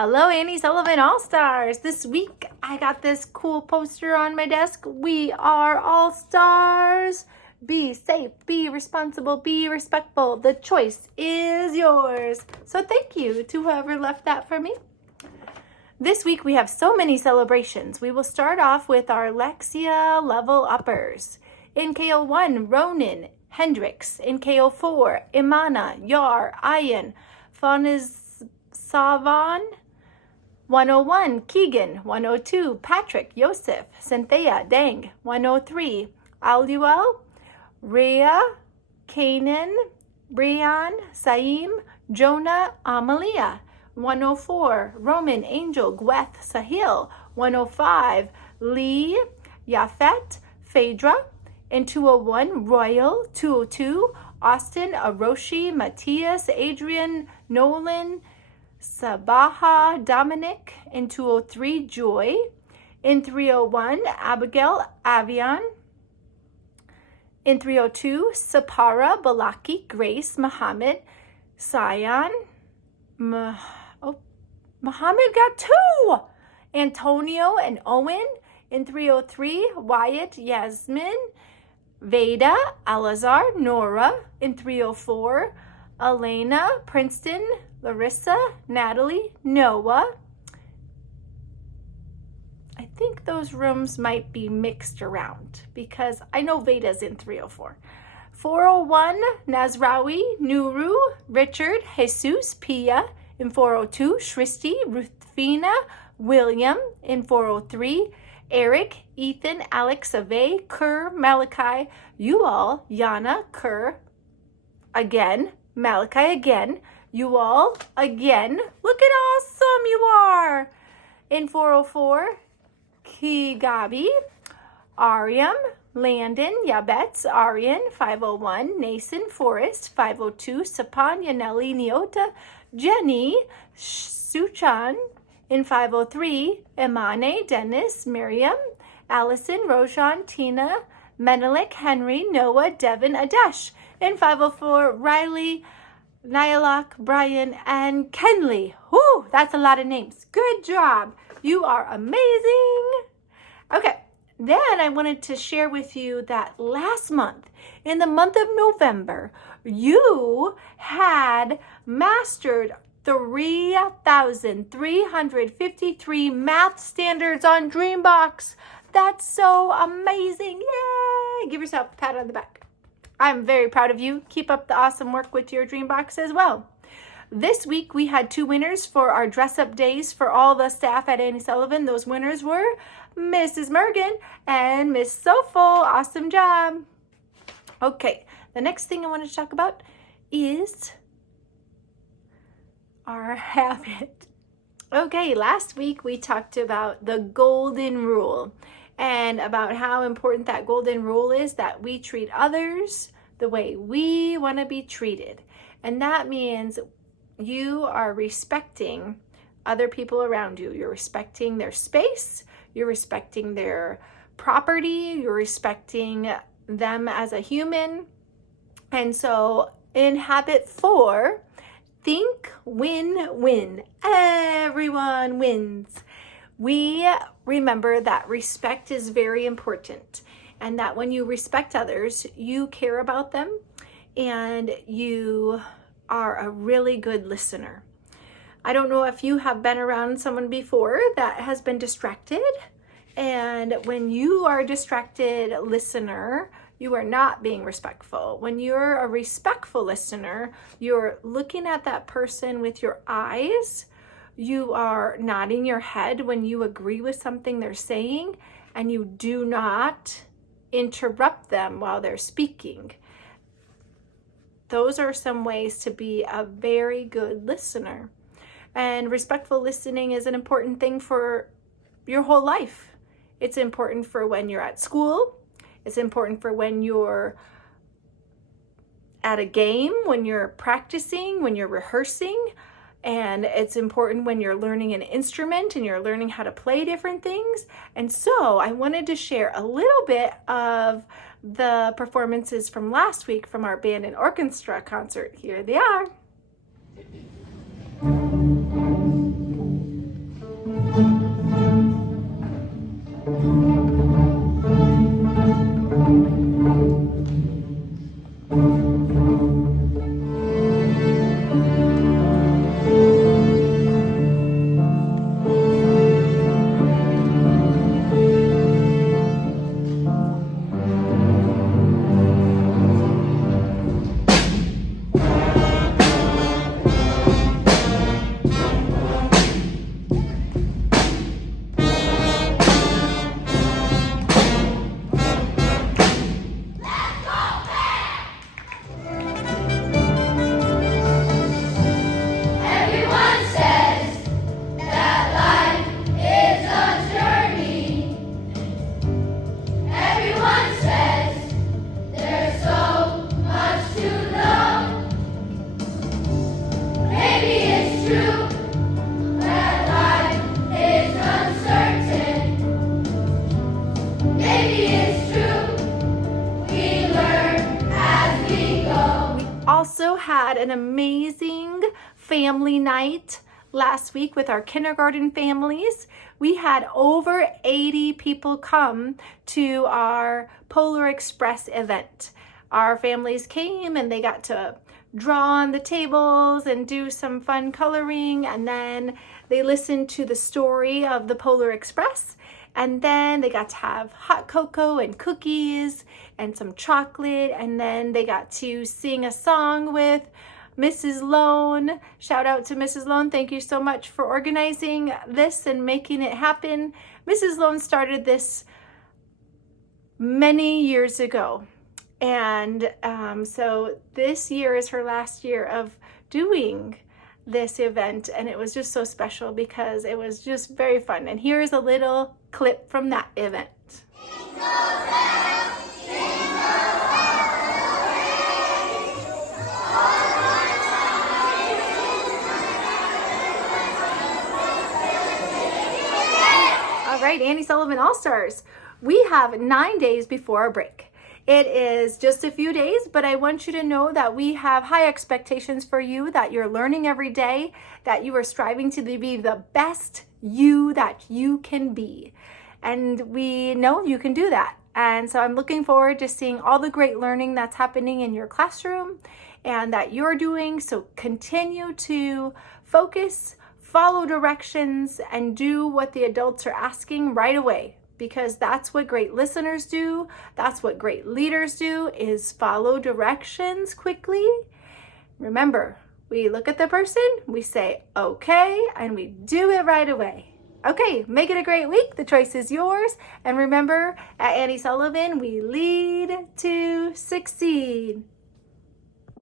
Hello, Annie Sullivan All-Stars. This week, I got this cool poster on my desk. We are all-stars. Be safe, be responsible, be respectful. The choice is yours. So thank you to whoever left that for me. This week, we have so many celebrations. We will start off with our Lexia level uppers. In KO1, Ronan Hendricks. In KO4, Imana, Yar, Ayan, Savan. 101, Keegan. 102, Patrick, Yosef, Cynthia, Dang. 103, Aluel, Rhea, Kanan, Brian, Saim, Jonah, Amalia. 104, Roman, Angel, Gweth, Sahil. 105, Lee, Yafet, Phaedra. In 201, Royal. 202, Austin, Aroshi, Matthias, Adrian, Nolan, Sabaha, Dominic. In 203, Joy. In 301, Abigail, Avian. In 302, Sapara, Balaki, Grace, Muhammad, Sion. Muhammad got 2. Antonio and Owen. In 303, Wyatt, Yasmin, Veda, Alazar, Nora. In 304, Elena, Princeton, Larissa, Natalie, Noah. I think those rooms might be mixed around because I know Veda's in 304. 401, Nazrawi, Nuru, Richard, Jesus, Pia. In 402, Shristi, Ruthfina, William. In 403, Eric, Ethan, Alex, Ave, Kerr, Malachi, you all, Yana, Kerr, again, Malachi again, you all again. Look at how awesome you are. In 404, Kigabi, Ariam, Landon, Yabetz, Aryan. 501, Nason, Forrest. 502, Sapan, Yaneli, Neota, Jenny, Suchan. In 503, Imane, Dennis, Miriam, Allison, Roshan, Tina, Menelik, Henry, Noah, Devin, Adesh. In 504, Riley, Nyalak, Brian, and Kenley. Whew, that's a lot of names. Good job. You are amazing. Okay, then I wanted to share with you that last month, in the month of November, you had mastered 3,353 math standards on Dreambox. That's so amazing. Yay! Give yourself a pat on the back. I'm very proud of you. Keep up the awesome work with your Dreambox as well. This week, we had 2 winners for our dress-up days for all the staff at Annie Sullivan. Those winners were Mrs. Mergen and Miss Sofol. Awesome job. Okay, the next thing I want to talk about is our habit. Okay, last week we talked about the golden rule and about how important that golden rule is, that we treat others the way we want to be treated. And that means you are respecting other people around you. You're respecting their space, you're respecting their property, you're respecting them as a human. And so in habit 4, think win-win. Everyone wins. We remember that respect is very important and that when you respect others, you care about them and you are a really good listener. I don't know if you have been around someone before that has been distracted, and when you are a distracted listener, you are not being respectful. When you're a respectful listener, you're looking at that person with your eyes. You are nodding your head when you agree with something they're saying, and you do not interrupt them while they're speaking. Those are some ways to be a very good listener. And respectful listening is an important thing for your whole life. It's important for when you're at school. It's important for when you're at a game, when you're practicing, when you're rehearsing. And it's important when you're learning an instrument and you're learning how to play different things. And so I wanted to share a little bit of the performances from last week from our band and orchestra concert. Here they are. an amazing family night last week with our kindergarten families. We had over 80 people come to our Polar Express event. Our families came and they got to draw on the tables and do some fun coloring, and then they listened to the story of the Polar Express, and then they got to have hot cocoa and cookies and some chocolate, and then they got to sing a song with Mrs. Lone. Shout out to Mrs. Lone. Thank you so much for organizing this and making it happen. Mrs. Lone started this many years ago. And so this year is her last year of doing this event. And it was just so special because it was just very fun. And here's a little clip from that event. All right, Annie Sullivan All-Stars. We have 9 days before our break. It is just a few days, but I want you to know that we have high expectations for you, that you're learning every day, that you are striving to be the best you that you can be. And we know you can do that. And so I'm looking forward to seeing all the great learning that's happening in your classroom and that you're doing. So continue to focus, follow directions, and do what the adults are asking right away. Because that's what great listeners do. That's what great leaders do, is follow directions quickly. Remember, we look at the person, we say, okay, and we do it right away. Okay, make it a great week. The choice is yours. And remember, at Annie Sullivan, we lead to succeed.